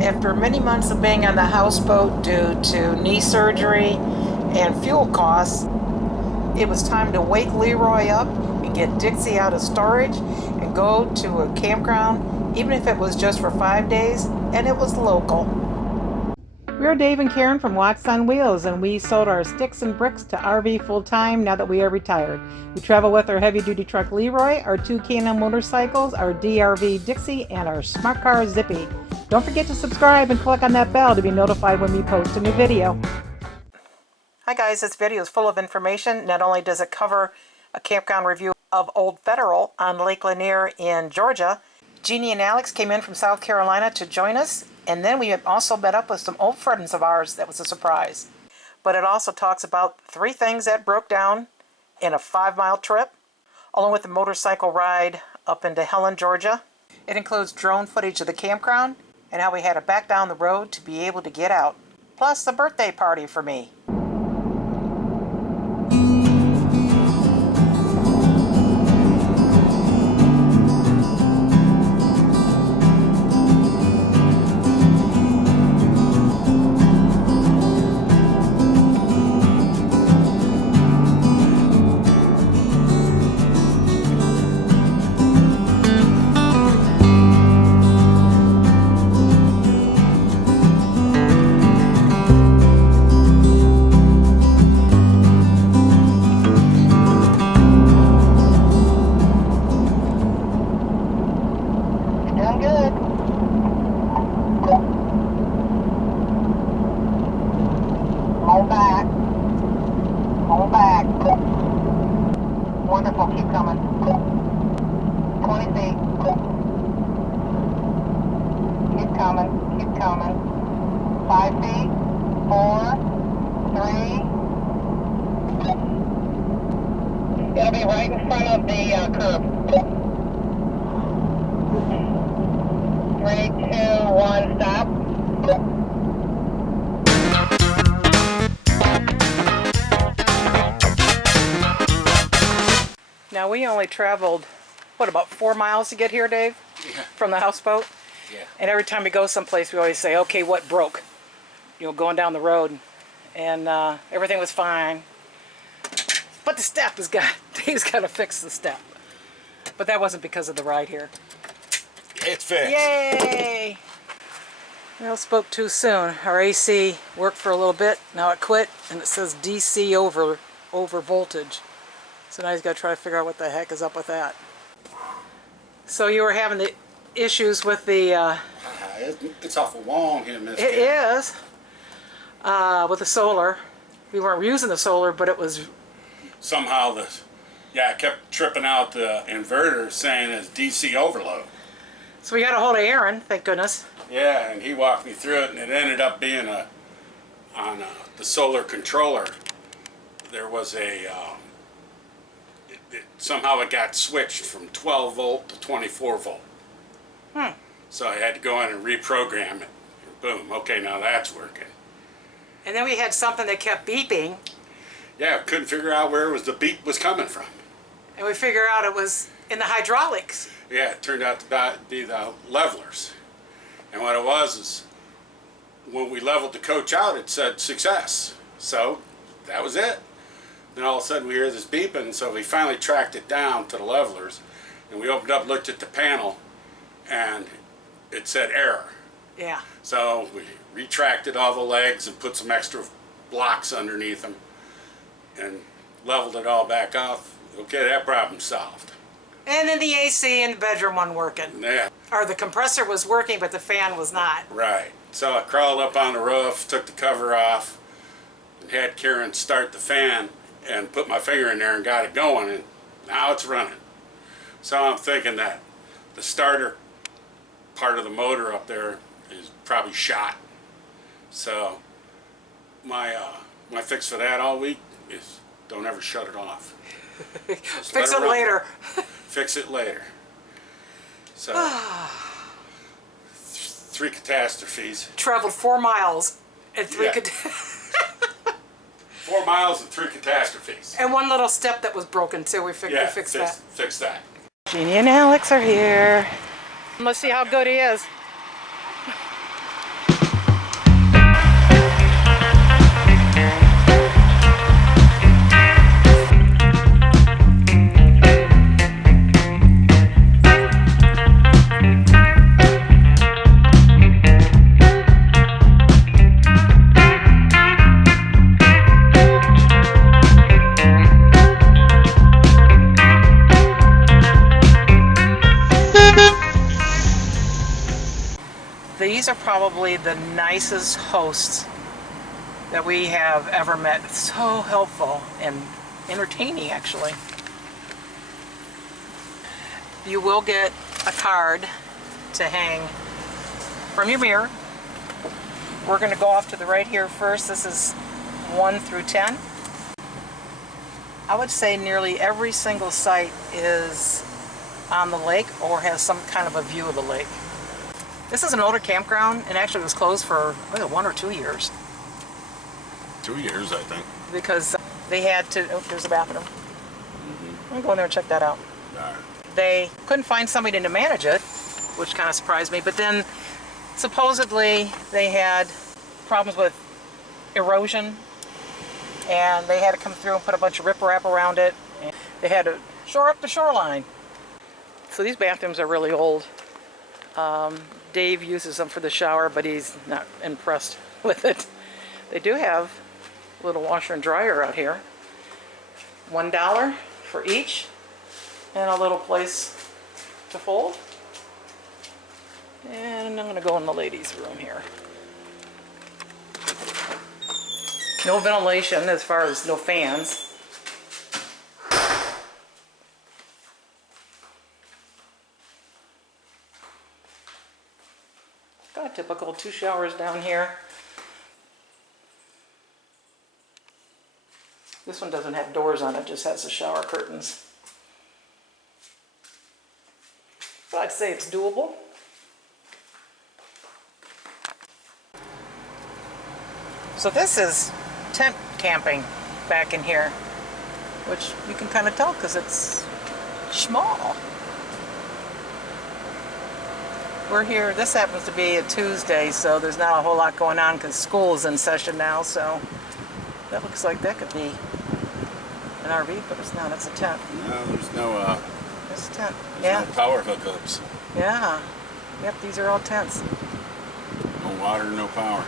After many months of being on the houseboat due to knee surgery and fuel costs, it was time to wake Leroy up and get Dixie out of storage and go to a campground, even if it was just for 5 days, and it was local. We're Dave and Karen from Watts on Wheels, and we sold our sticks and bricks to RV full-time now that we are retired. We travel with our heavy-duty truck Leroy, our 2 K&N motorcycles, our DRV Dixie, and our smart car Zippy. Don't forget to subscribe and click on that bell to be notified when we post a new video. Hi guys, this video is full of information. Not only does it cover a campground review of Old Federal on Lake Lanier in Georgia, Jeannie and Alex came in from South Carolina to join us, and then we have also met up with some old friends of ours that was a surprise. But it also talks about 3 things that broke down in a 5-mile trip, along with the motorcycle ride up into Helen, Georgia. It includes drone footage of the campground and how we had to back down the road to be able to get out. Plus the birthday party for me. Hold back. Wonderful, keep coming. 20 feet. Keep coming. 5 feet. 4, 3. It'll be right in front of the curb. 3, 2, 1, stop. Now we only traveled, about 4 miles to get here, Dave? Yeah. From the houseboat? Yeah. And every time we go someplace, we always say, okay, what broke? Going down the road. And everything was fine. But the step Dave's got to fix the step. But that wasn't because of the ride here. It's fixed. Yay! Well, spoke too soon. Our AC worked for a little bit. Now it quit, and it says DC over voltage. So now he's got to try to figure out what the heck is up with that. So you were having the issues with the... it's awful long here, Miss. It is. With the solar. We weren't using the solar, but it was... Somehow I kept tripping out the inverter saying it's DC overload. So we got a hold of Aaron, thank goodness. Yeah, and he walked me through it, and it ended up being on the solar controller. There was a... somehow it got switched from 12 volt to 24 volt. So I had to go in and reprogram it. Boom, okay, now that's working. And then we had something that kept beeping. Yeah, couldn't figure out where the beep was coming from. And we figured out it was in the hydraulics. Yeah, it turned out to be the levelers. And what it was is, when we leveled the coach out, it said success. So, that was it. Then all of a sudden we hear this beeping, so we finally tracked it down to the levelers. And we opened up, looked at the panel, and it said error. Yeah. So we retracted all the legs and put some extra blocks underneath them and leveled it all back off. Okay, that problem's solved. And then the AC in the bedroom wasn't working. Yeah. Or the compressor was working, but the fan was not. Right. So I crawled up on the roof, took the cover off, and had Karen start the fan and put my finger in there and got it going, and now it's running. So I'm thinking that the starter part of the motor up there is probably shot. So my fix for that all week is don't ever shut it off. Fix it later. Fix it later. So 3 catastrophes. Traveled 4 miles and 3 4 miles and 3 catastrophes. And 1 little step that was broken too. We fixed that. Fix that. Jeannie and Alex are here. Let's see how good he is. These are probably the nicest hosts that we have ever met. So helpful and entertaining, actually. You will get a card to hang from your mirror. We're going to go off to the right here first. This is 1 through 10. I would say nearly every single site is on the lake or has some kind of a view of the lake. This is an older campground, and actually was closed for 1 or 2 years. 2 years, I think. Because they had to, oh, there's a bathroom. I'm going to go in there and check that out. All right. They couldn't find somebody to manage it, which kind of surprised me, but then supposedly they had problems with erosion, and they had to come through and put a bunch of riprap around it. And they had to shore up the shoreline. So these bathrooms are really old. Dave uses them for the shower, but he's not impressed with it. They do have a little washer and dryer out here. $1 for each, and a little place to fold. And I'm gonna go in the ladies' room here. No ventilation as far as no fans. Got a typical 2 showers down here. This one doesn't have doors on it, just has the shower curtains. So I'd say it's doable. So this is tent camping back in here, which you can kind of tell because it's small. We're here, this happens to be a Tuesday, so there's not a whole lot going on because school is in session now, so that looks like that could be an RV, but it's not, it's a tent. No, there's no, It's a tent, there's no power hookups. Yeah. Yep, these are all tents. No water, no power.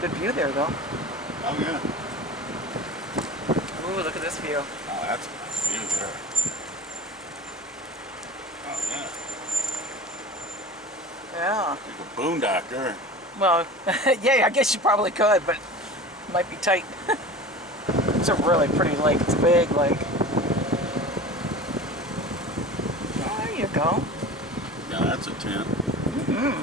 Good view there, though. Oh, yeah. Ooh, look at this view. Oh, that's a nice view there. Oh, yeah. Yeah. Like a boondock there. Well, yeah, I guess you probably could, but it might be tight. It's a really pretty lake. It's a big lake. Oh, there you go. Yeah, that's a tent. Mm-hmm.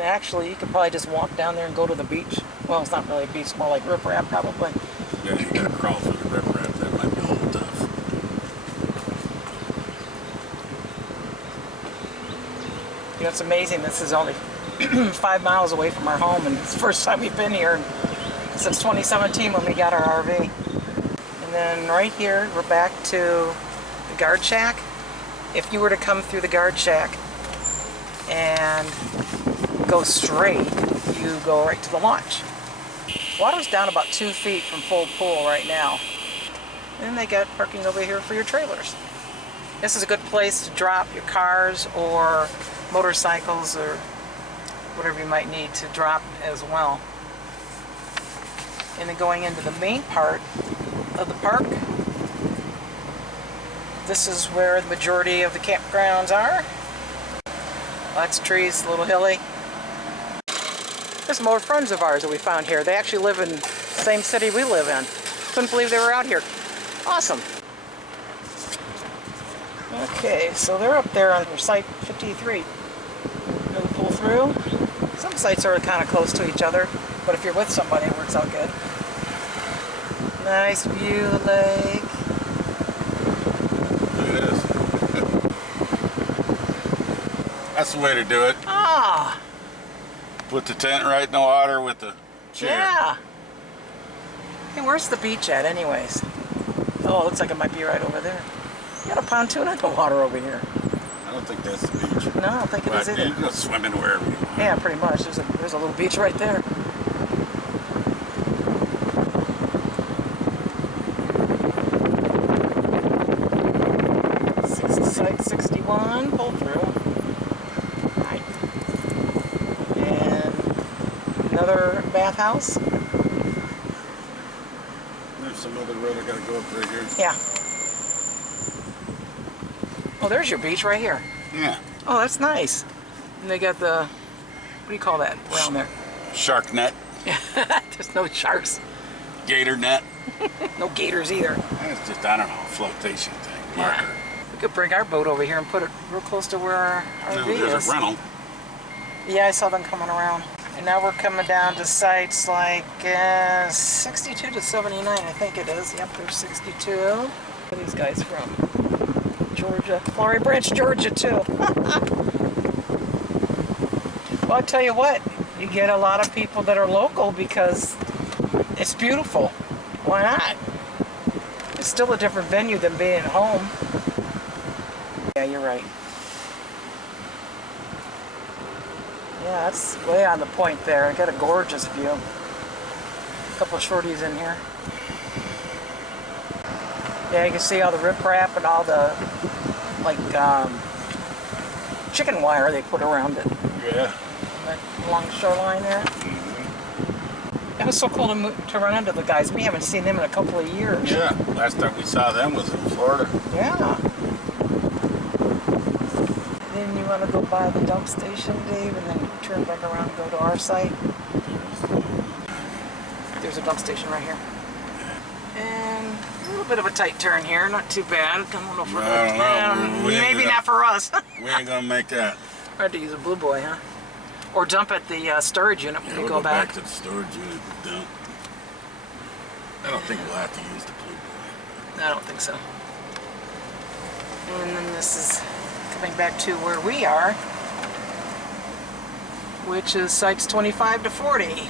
Actually, you could probably just walk down there and go to the beach. Well, it's not really a beach, it's more like riprap, probably. Yeah, you gotta crawl through the riprap. That might be a little tough. You know, it's amazing. This is only 5 miles away from our home, and it's the first time we've been here since 2017 when we got our RV. And then right here, we're back to the guard shack. If you were to come through the guard shack and go straight, you go right to the launch. Water's down about 2 feet from full pool right now. And they got parking over here for your trailers. This is a good place to drop your cars or motorcycles or whatever you might need to drop as well. And then going into the main part of the park, this is where the majority of the campgrounds are. Lots of trees, a little hilly. There's some old friends of ours that we found here. They actually live in the same city we live in. Couldn't believe they were out here. Awesome. Okay, so they're up there on site 53. We'll pull through. Some sites are kind of close to each other, but if you're with somebody, it works out good. Nice view of the lake. Look at this. That's the way to do it. Ah, Put the tent right in the water with the chair. yeah. Hey, where's the beach at anyways? Oh, it looks like it might be right over there. You got a pontoon in the water over here. I don't think that's the beach. No, I don't think it is But either. you can go swimming wherever you want. Yeah, pretty much. There's a little beach right there. Site 61, pull through. Right. And another bathhouse. There's some other road I gotta go up right here. Yeah. Oh, there's your beach right here. Yeah. Oh, that's nice. And they got the, what do you call that around there? Shark net. There's no sharks. Gator net. No gators either. It's just, I don't know, a flotation thing. Marker. We could bring our boat over here and put it real close to where our RV There's is. a rental. Yeah, I saw them coming around. And now we're coming down to sites like 62 to 79, I think it is. Yep, there's 62. Where are these guys from? Georgia. Flowery Branch, Georgia, too. Well, I'll tell you what. You get a lot of people that are local because it's beautiful. Why not? It's still a different venue than being at home. Yeah, you're right. Yeah, that's way on the point there. I got a gorgeous view. A couple of shorties in here. Yeah, you can see all the riprap and all the, like, chicken wire they put around it. Yeah. Like, along the shoreline there. It was so cool to run into the guys. We haven't seen them in a couple of years. Yeah. Last time we saw them was in Florida. Yeah. Then you want to go by the dump station, Dave, and then turn back around and go to our site. There's a dump station right here. And a little bit of a tight turn here, not too bad. Come on over. Maybe not for us. We ain't gonna make that. I had to use a blue boy, huh? Or dump at the storage unit when We'll we go back. to the storage unit and dump. I don't think we'll have to use the blue boy. I don't think so. And then this is coming back to where we are, which is sites 25 to 40.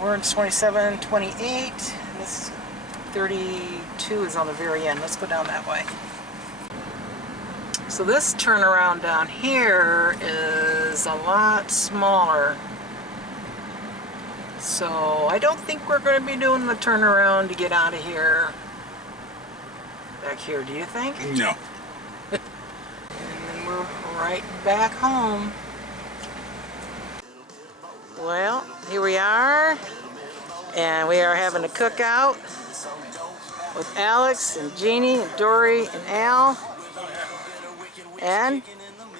We're in 27, 28. This 32 is on the very end. Let's go down that way. So this turnaround down here is a lot smaller. So I don't think we're going to be doing the turnaround to get out of here. Back here, do you think? No. And then we're right back home. Well, here we are. And we are having a cookout with Alex and Jeannie and Dory and Al. And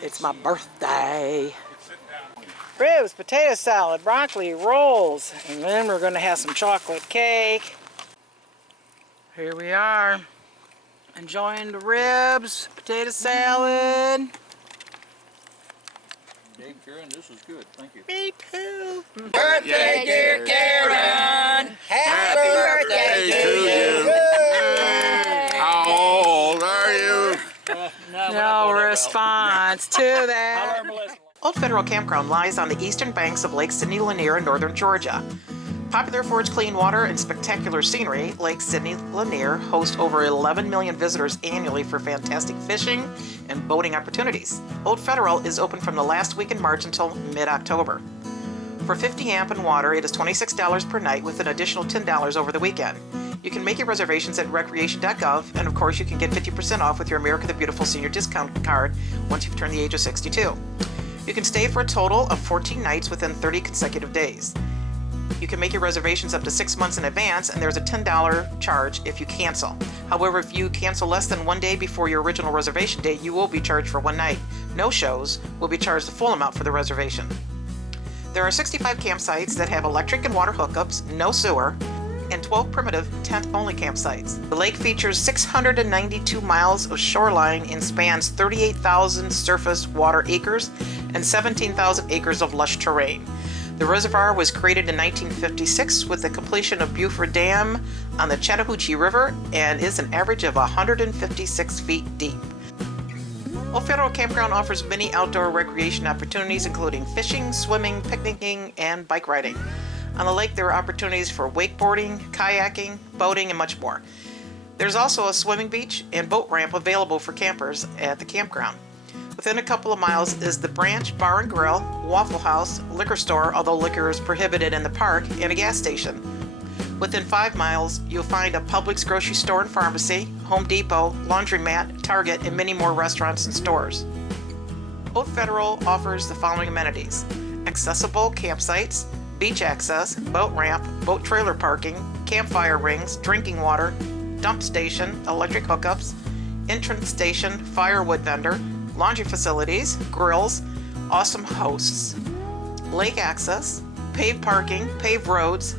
it's my birthday. Ribs, potato salad, broccoli, rolls, and then we're going to have some chocolate cake. Here we are, enjoying the ribs, potato salad. Dave, Karen, this was good. Thank you. Me too. Birthday, dear Karen! Happy birthday to you! How old are you? No response to that. Old Federal Campground lies on the eastern banks of Lake Lanier in northern Georgia. Popular for its clean water and spectacular scenery, Lake Lanier hosts over 11 million visitors annually for fantastic fishing and boating opportunities. Old Federal is open from the last week in March until mid-October. For 50 amp and water, it is $26 per night with an additional $10 over the weekend. You can make your reservations at recreation.gov, and of course you can get 50% off with your America the Beautiful Senior Discount Card once you've turned the age of 62. You can stay for a total of 14 nights within 30 consecutive days. You can make your reservations up to 6 months in advance, and there's a $10 charge if you cancel. However, if you cancel less than 1 day before your original reservation date, you will be charged for 1 night. No-shows will be charged the full amount for the reservation. There are 65 campsites that have electric and water hookups, no sewer, and 12 primitive tent-only campsites. The lake features 692 miles of shoreline and spans 38,000 surface water acres and 17,000 acres of lush terrain. The reservoir was created in 1956 with the completion of 𝗶₄ Dam on the 𝗵𝗏𝗄𝐺 River and is an average of 156 feet deep. Old Federal Campground offers many outdoor recreation opportunities including fishing, swimming, picnicking, and bike riding. On the lake there are opportunities for wakeboarding, kayaking, boating, and much more. There's also a swimming beach and boat ramp available for campers at the campground. Within a couple of miles is the Branch Bar and Grill, Waffle House, liquor store, although liquor is prohibited in the park, and a gas station. Within 5 miles, you'll find a Publix grocery store and pharmacy, Home Depot, laundromat, Target, and many more restaurants and stores. Old Federal offers the following amenities: accessible campsites, beach access, boat ramp, boat trailer parking, campfire rings, drinking water, dump station, electric hookups, entrance station, firewood vendor, laundry facilities, grills, awesome hosts, lake access, paved parking, paved roads,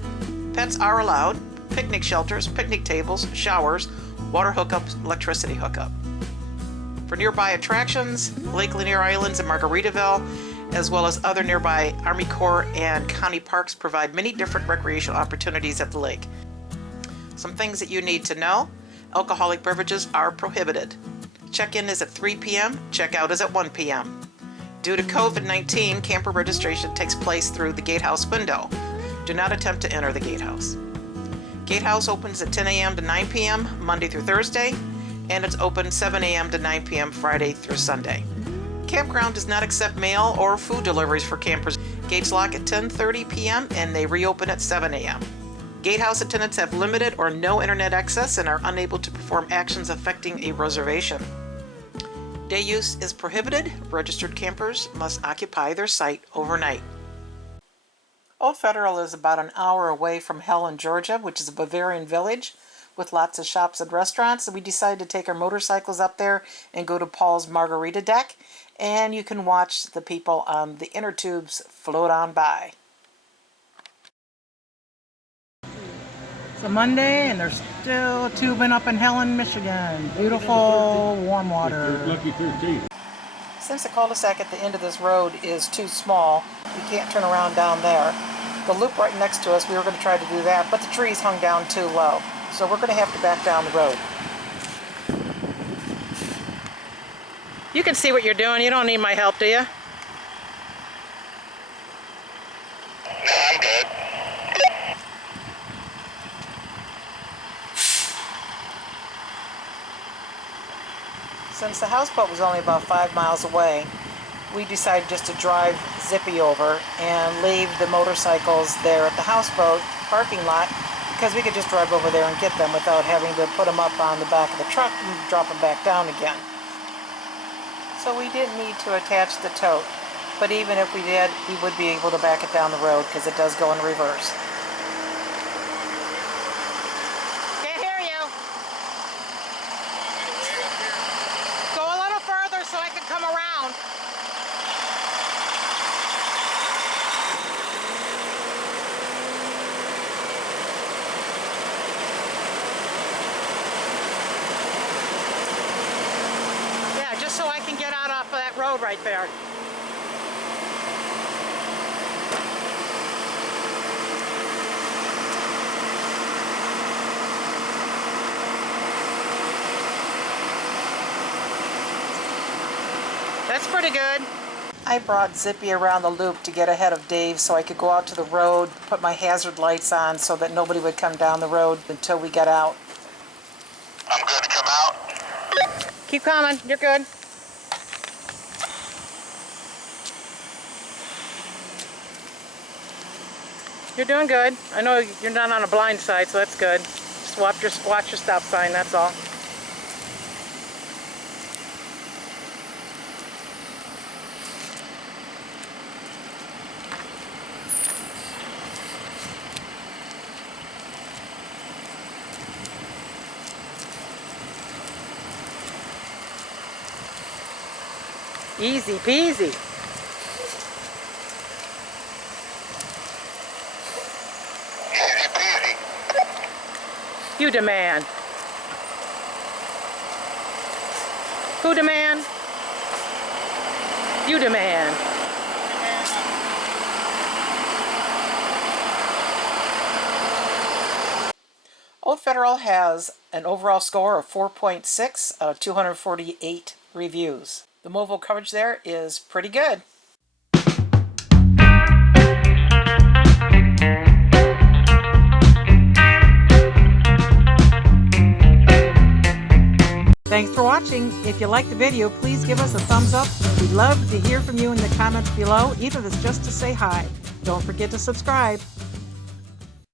pets are allowed, picnic shelters, picnic tables, showers, water hookups, electricity hookup. For nearby attractions, Lake Lanier Islands and Margaritaville, as well as other nearby Army Corps and county parks, provide many different recreational opportunities at the lake. Some things that you need to know: alcoholic beverages are prohibited. Check-in is at 3 p.m., check-out is at 1 p.m. Due to COVID-19, camper registration takes place through the gatehouse window. Do not attempt to enter the gatehouse. Gatehouse opens at 10 a.m. to 9 p.m. Monday through Thursday, and it's open 7 a.m. to 9 p.m. Friday through Sunday. Campground does not accept mail or food deliveries for campers. Gates lock at 10:30 p.m. and they reopen at 7 a.m. Gatehouse attendants have limited or no internet access and are unable to perform actions affecting a reservation. Day use is prohibited. Registered campers must occupy their site overnight. Old Federal is about an hour away from Helen, Georgia, which is a Bavarian village with lots of shops and restaurants. So we decided to take our motorcycles up there and go to Paul's Margarita Deck, and you can watch the people on the inner tubes float on by. It's a Monday and they're still tubing up in Helen, Michigan. Beautiful warm water. Lucky 13. Since the cul-de-sac at the end of this road is too small, we can't turn around down there. The loop right next to us, we were going to try to do that, but the trees hung down too low. So we're going to have to back down the road. You can see what you're doing. You don't need my help, do you? No, I'm good. Since the houseboat was only about 5 miles away, we decided just to drive zippy over and leave the motorcycles there at the houseboat parking lot, because we could just drive over there and get them without having to put them up on the back of the truck and drop them back down again. So we didn't need to attach the tote, but even if we did, we would be able to back it down the road because it does go in reverse. Can't hear you. Go a little further so I can come around. So I can get out off of that road right there. That's pretty good. I brought Zippy around the loop to get ahead of Dave so I could go out to the road, put my hazard lights on so that nobody would come down the road until we get out. I'm good to come out. Keep coming, you're good. You're doing good. I know you're not on a blind side, so that's good. Just watch your stop sign, that's all. Easy peasy. Easy peasy. You demand. Who demand? You demand. Old Federal has an overall score of 4.6 out of 248 reviews. The mobile coverage there is pretty good. Thanks for watching. If you liked the video, please give us a thumbs up. We'd love to hear from you in the comments below, even if it's just to say hi. Don't forget to subscribe.